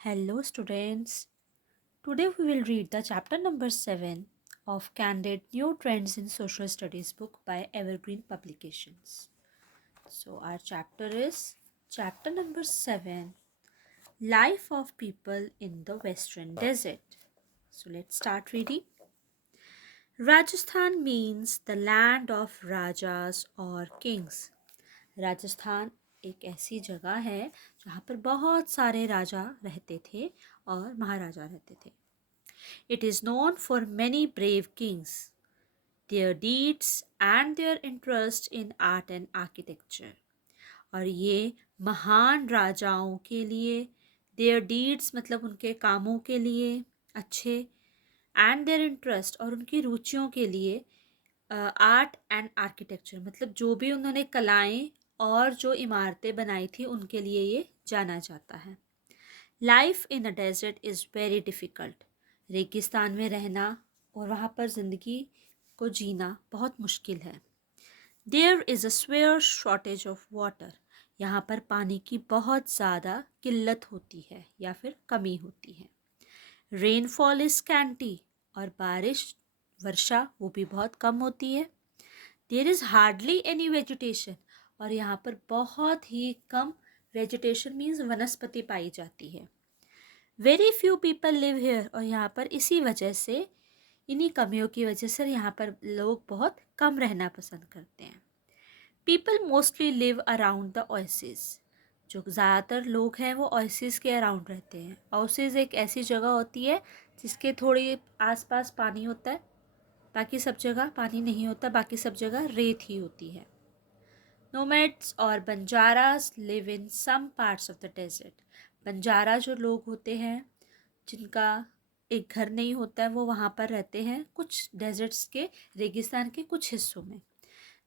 Hello, students. Today we will read the chapter number 7 of Candid New Trends in Social Studies book by Evergreen Publications. So, our chapter is chapter number 7, Life of People in the Western Desert. So, let's start reading. Rajasthan means the land of rajas or kings. Rajasthan एक ऐसी जगह है जहाँ पर बहुत सारे राजा रहते थे और महाराजा रहते थे. It is known for many brave kings, their deeds and their interest in art and architecture. और ये महान राजाओं के लिए, their deeds मतलब उनके कामों के लिए अच्छे, and their interest और उनकी रुचियों के लिए, आर्ट एंड आर्किटेक्चर मतलब जो भी उन्होंने कलाएं और जो इमारतें बनाई थी उनके लिए ये जाना जाता है. Life in a desert is very difficult. रेगिस्तान में रहना और वहाँ पर ज़िंदगी को जीना बहुत मुश्किल है. There is a severe shortage of water. यहाँ पर पानी की बहुत ज़्यादा किल्लत होती है या फिर कमी होती है. Rainfall is scanty. और बारिश वर्षा वो भी बहुत कम होती है. There is hardly any vegetation. और यहाँ पर बहुत ही कम वेजिटेशन मीन्स वनस्पति पाई जाती है. Very few people live here. और यहाँ पर इसी वजह से, इन्हीं कमियों की वजह से यहाँ पर लोग बहुत कम रहना पसंद करते हैं. People mostly live around the oasis. जो ज़्यादातर लोग हैं वो ओएसिस के अराउंड रहते हैं. ओएसिस एक ऐसी जगह होती है जिसके थोड़ी आसपास पानी होता है, बाकी सब जगह पानी नहीं होता, बाकी सब जगह रेत ही होती है. नोमैड्स और Banjaras live in some parts of the desert. Banjara जो लोग होते हैं जिनका एक घर नहीं होता है वो वहाँ पर रहते हैं कुछ डेजर्ट्स के, रेगिस्तान के कुछ हिस्सों में.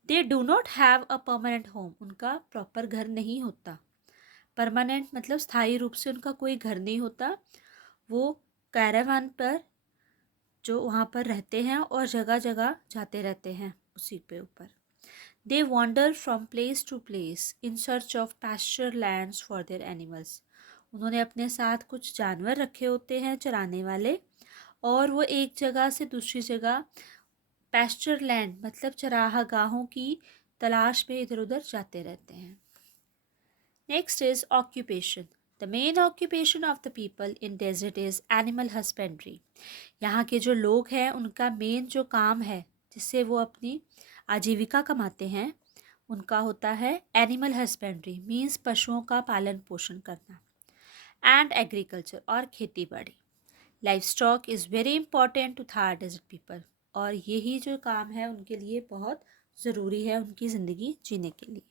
They do not have a permanent home. उनका प्रॉपर घर नहीं होता. परमानेंट मतलब स्थायी रूप से उनका कोई घर नहीं होता. वो कैरावान पर जो वहाँ पर रहते हैं और जगह जगह जाते रहते हैं उसी पे ऊपर. They wander from place to place in search of pasture lands for their animals. उन्होंने अपने साथ कुछ जानवर रखे होते हैं चराने वाले, और वो एक जगह से दूसरी जगह पैस्चर लैंड मतलब चरागाहों की तलाश में इधर उधर जाते रहते हैं. Next is occupation. The main occupation of the people in desert is animal husbandry. यहाँ के जो लोग हैं उनका मेन जो काम है जिससे वो अपनी आजीविका कमाते हैं उनका होता है एनिमल हस्बेंड्री मीन्स पशुओं का पालन पोषण करना, एंड एग्रीकल्चर और खेती बाड़ी. Livestock is very important to Thar desert people. और यही जो काम है उनके लिए बहुत ज़रूरी है उनकी ज़िंदगी जीने के लिए.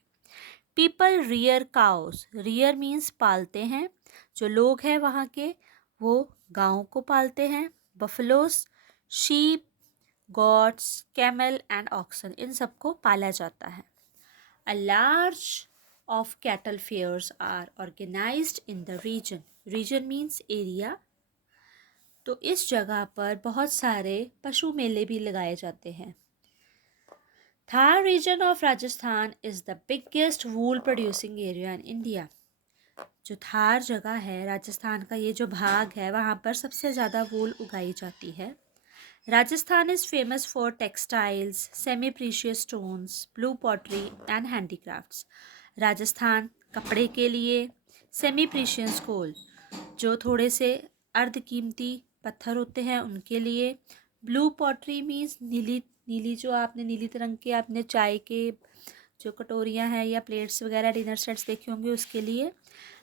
People rear cows. Rear means पालते हैं. जो लोग हैं वहाँ के वो गायों को पालते हैं. Buffaloes, sheep, goats, camel and oxen इन सबको पाला जाता है. A large of cattle fairs are organized in the region. Region means area. तो इस जगह पर बहुत सारे पशु मेले भी लगाए जाते हैं. Thar region of Rajasthan is the biggest wool producing area in India. जो थार जगह है राजस्थान का, ये जो भाग है वहाँ पर सबसे ज़्यादा वूल उगाई जाती है. Rajasthan is famous for textiles, semi precious stones, blue pottery and handicrafts. Rajasthan कपड़े के लिए, सेमी प्रीशियस गोल्ड जो थोड़े से अर्ध कीमती पत्थर होते हैं उनके लिए, ब्लू पॉटरी मीन्स नीली नीली जो आपने नीली रंग के आपने चाय के जो कटोरियाँ हैं या प्लेट्स वगैरह डिनर सेट्स देखे होंगे उसके लिए,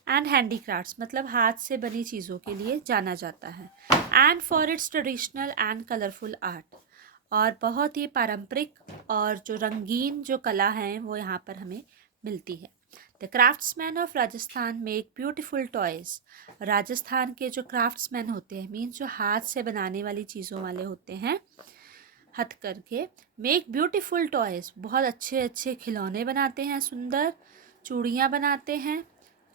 एंड हैंडीक्राफ्ट्स मतलब हाथ से बनी चीज़ों के लिए जाना जाता है. And for its traditional and colourful art. और बहुत ही पारंपरिक और जो रंगीन जो कला हैं वो यहाँ पर हमें मिलती है. The craftsman of Rajasthan make beautiful toys. Rajasthan के जो क्राफ्ट्समैन होते हैं मीन्स जो हाथ से बनाने वाली चीज़ों वाले होते हैं हथ करके, मेक ब्यूटीफुल टॉयज़ बहुत अच्छे अच्छे खिलौने बनाते हैं, सुंदर चूड़ियाँ बनाते हैं.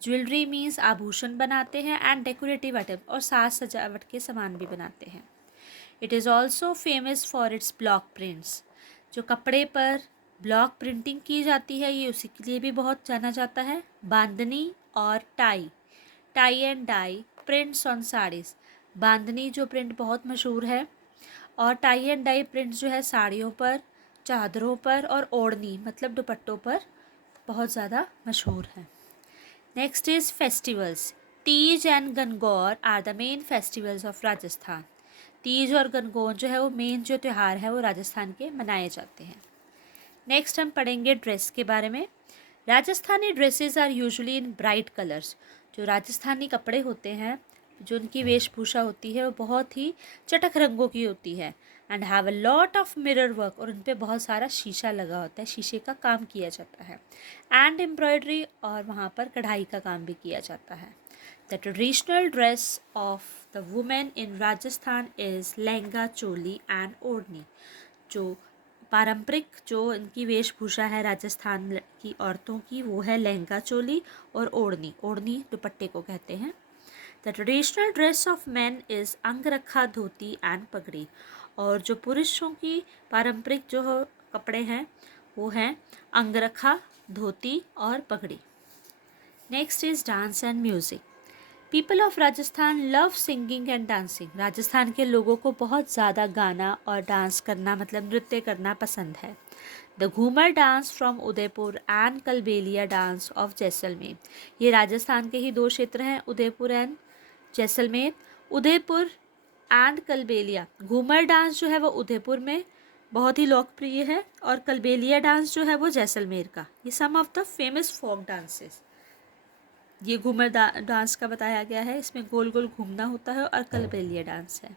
ज्वेलरी मीन्स आभूषण बनाते हैं, एंड डेकोरेटिव आइटम और साज सजावट के सामान भी बनाते हैं. It is also famous for its block prints. जो कपड़े पर ब्लॉक प्रिंटिंग की जाती है ये उसी के लिए भी बहुत जाना जाता है. बांदनी और tie, tie and dye prints on saris, bandhani जो प्रिंट बहुत मशहूर है, और टाई एंड डाई प्रिंट्स जो है साड़ियों पर, चादरों पर, और ओढ़नी मतलब दुपट्टों पर बहुत ज़्यादा मशहूर है। Next is festivals. Teej and Gangaur are the main festivals of Rajasthan. Teej और गणगौर जो है वो मेन जो त्यौहार है वो राजस्थान के मनाए जाते हैं। नेक्स्ट हम पढ़ेंगे ड्रेस के बारे में। Rajasthani dresses are usually in bright colours. जो राजस्थानी कपड़े होते हैं, जो उनकी वेशभूषा होती है, वो बहुत ही चटक रंगों की होती है। And have a lot of mirror work, और उन पर बहुत सारा शीशा लगा होता है, शीशे का काम किया जाता है। एंड एम्ब्रॉयडरी, और वहाँ पर कढ़ाई का काम भी किया जाता है। The traditional dress of the women in Rajasthan is lehenga, choli and ओढ़नी। जो पारंपरिक जो इनकी वेशभूषा है राजस्थान की औरतों की, वो है लहंगा चोली और ओढ़नी। ओढ़नी दुपट्टे को कहते हैं। The traditional dress of man is अंगरखा, dhoti and पगड़ी। और जो पुरुषों की पारंपरिक जो कपड़े हैं वो हैं अंगरखा, धोती और पगड़ी। Next is dance and music. People of Rajasthan love singing and dancing. Rajasthan के लोगों को बहुत ज़्यादा गाना और डांस करना मतलब नृत्य करना पसंद है। The Ghoomar dance from Udaipur and Kalbelia dance of Jaisalmer. ये राजस्थान के ही दो क्षेत्र हैं, Udaipur and Jaisalmer. Udaipur and Kalbelia, Ghoomar dance जो है वो उदयपुर में बहुत ही लोकप्रिय है, और कलबेलिया डांस जो है वो जैसलमेर का। ये some of the famous folk dances. ये घूमर डांस का बताया गया है, इसमें गोल गोल घूमना होता है, और कलबेलिया डांस है।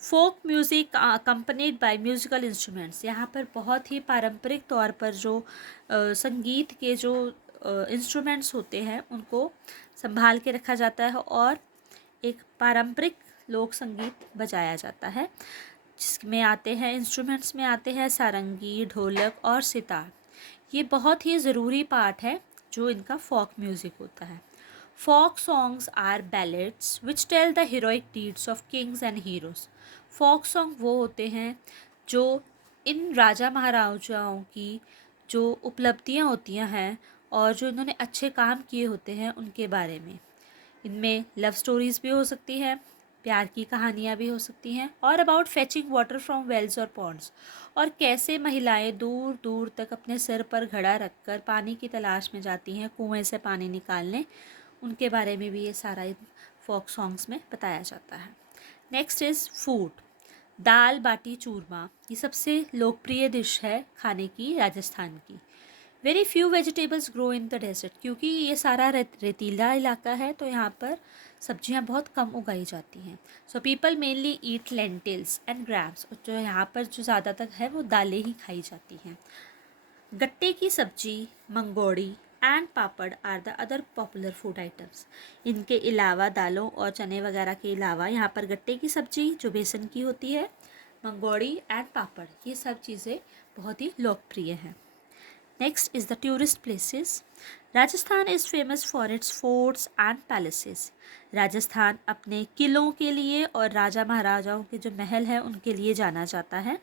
Folk music accompanied by musical instruments. यहाँ पर बहुत ही पारंपरिक तौर पर जो संगीत के जो इंस्ट्रूमेंट्स होते हैं उनको संभाल के रखा जाता है, और एक पारंपरिक लोक संगीत बजाया जाता है, जिसमें आते हैं इंस्ट्रूमेंट्स में आते हैं सारंगी, ढोलक और सितार। ये बहुत ही ज़रूरी पार्ट है जो इनका फोक म्यूज़िक होता है। Folk songs are ballads which tell the heroic deeds of kings and heroes. Folk song वो होते हैं जो इन राजा महाराजाओं की जो उपलब्धियाँ होती हैं और जो इन्होंने अच्छे काम किए होते हैं उनके बारे में। इनमें लव स्टोरीज़ भी हो सकती हैं, प्यार की कहानियाँ भी हो सकती हैं, और about fetching water from wells और पॉन्ड्स, और कैसे महिलाएं दूर दूर तक अपने सिर पर घड़ा रखकर पानी की तलाश में जाती हैं कुएं से पानी निकालने, उनके बारे में भी ये सारा इन फोक सॉन्ग्स में बताया जाता है। Next is food. Dal baati churma, ये सबसे लोकप्रिय डिश है खाने की राजस्थान की। Very few vegetables grow in the desert, क्योंकि ये सारा रेतीला इलाका है तो यहाँ पर सब्जियाँ बहुत कम उगाई जाती हैं। So people mainly eat lentils and grams, जो यहाँ पर जो ज़्यादातर है वो दालें ही खाई जाती हैं। गट्टे की sabzi, mangodi and papad are the other popular food items. इनके अलावा दालों और चने वगैरह के अलावा यहाँ पर गट्टे की सब्जी जो बेसन की होती है, मंगोड़ी एंड पापड़, ये सब चीज़ें बहुत ही लोकप्रिय हैं। Next is the tourist places. Rajasthan is famous for its forts and palaces. Rajasthan अपने किलों के लिए और राजा महाराजाओं के जो महल हैं उनके लिए जाना जाता है।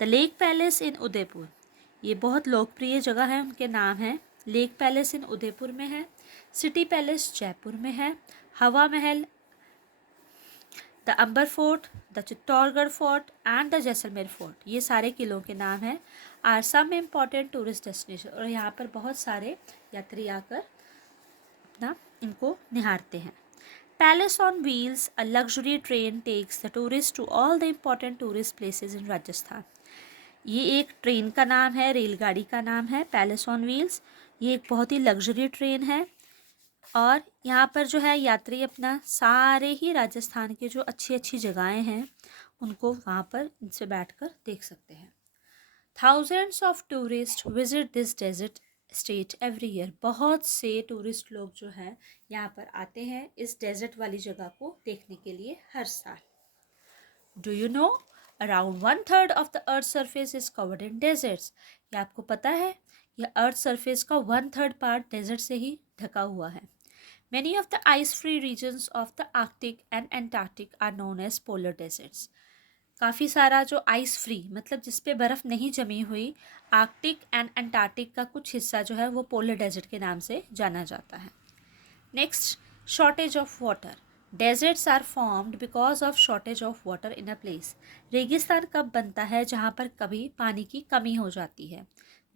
द लेक पैलेस इन उदयपुर, ये बहुत लोकप्रिय जगह है, उनके नाम हैं। लेक पैलेस इन उदयपुर में है, सिटी पैलेस जयपुर में है, Hawa Mahal, the Amber fort, the Chittorgarh fort and the Jaisalmer fort, ये सारे किलों के नाम हैं। Are some important tourist destination, और यहाँ पर बहुत सारे यात्री आकर अपना इनको निहारते हैं। Palace on wheels, a luxury train takes the tourist to all the important tourist places in Rajasthan. ये एक ट्रेन का नाम है, रेलगाड़ी का नाम है पैलेस ऑन व्हील्स। ये एक बहुत ही लग्जरी ट्रेन है, और यहाँ पर जो है यात्री अपना सारे ही राजस्थान के जो अच्छी अच्छी जगहें हैं उनको वहाँ पर इनसे बैठकर देख सकते हैं। Thousands of tourist visit this desert state every year. बहुत से टूरिस्ट लोग जो हैं यहाँ पर आते हैं इस डेजर्ट वाली जगह को देखने के लिए हर साल। Do you know around 1/3 of the earth surface is covered in desserts. ये आपको पता है यह अर्थ सरफेस का 1/3 पार्ट डेजर्ट से ही ढका हुआ है। Many of the ice-free regions of the Arctic and Antarctic are known as polar deserts. काफ़ी सारा जो आइस फ्री मतलब जिस पे बर्फ़ नहीं जमी हुई आर्कटिक एंड अंटार्कटिक का कुछ हिस्सा जो है वो पोलर डेजर्ट के नाम से जाना जाता है। Next, shortage of water. Deserts are formed because of shortage of water in a place. रेगिस्तान कब बनता है? जहाँ पर कभी पानी की कमी हो जाती है.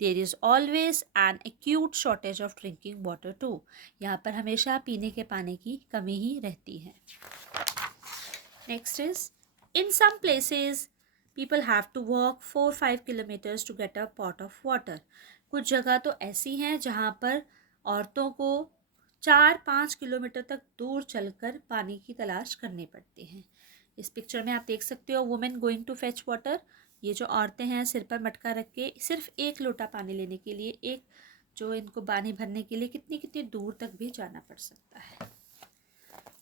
There is always an acute shortage of drinking water too. यहाँ पर हमेशा पीने के पानी की कमी ही रहती है. Next is, in some places people have to walk 4-5 kilometres to get a pot of water. कुछ जगह तो ऐसी हैं जहाँ पर औरतों को 4-5 किलोमीटर तक दूर चलकर पानी की तलाश करनी पड़ती है. इस पिक्चर में आप देख सकते हो women going to fetch water. ये जो औरतें हैं सिर पर मटका रख के सिर्फ एक लोटा पानी लेने के लिए, एक जो इनको पानी भरने के लिए कितनी कितनी दूर तक भी जाना पड़ सकता है.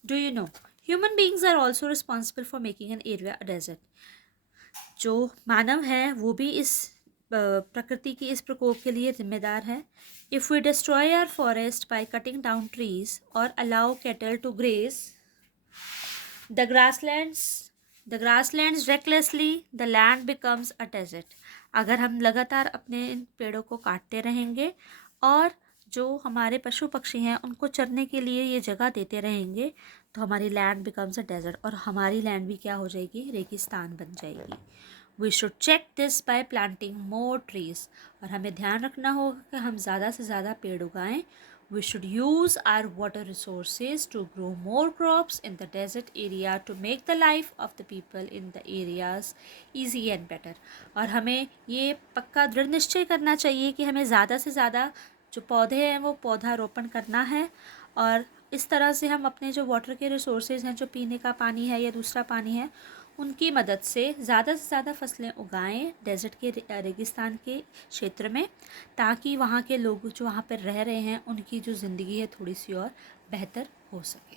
Do you know human beings are also responsible for making an area a desert. जो मानव है वो भी इस प्रकृति की इस प्रकोप के लिए जिम्मेदार है. If we destroy our forest by cutting down trees और allow cattle to graze the grasslands recklessly, the land becomes a desert. अगर हम लगातार अपने इन पेड़ों को काटते रहेंगे और जो हमारे पशु पक्षी हैं उनको चरने के लिए ये जगह देते रहेंगे तो हमारी लैंड बिकम्स अ डेजर्ट, और हमारी लैंड भी क्या हो जाएगी? रेगिस्तान बन जाएगी. We should check this by planting more trees. और हमें ध्यान रखना होगा कि हम ज़्यादा से ज़्यादा पेड़ उगाएं. We should use our water resources to grow more crops in the desert area to make the life of the people in the areas easy and better. और हमें ये पक्का दृढ़ निश्चय करना चाहिए कि हमें ज़्यादा से ज़्यादा जो पौधे हैं वो पौधारोपण करना है, और इस तरह से हम अपने जो वाटर के रिसोर्सेज हैं, जो पीने का पानी है या दूसरा पानी है, उनकी मदद से ज़्यादा फसलें उगाएं डेजर्ट के रेगिस्तान के क्षेत्र में, ताकि वहाँ के लोग जो वहाँ पर रह रहे हैं उनकी जो ज़िंदगी है थोड़ी सी और बेहतर हो सके.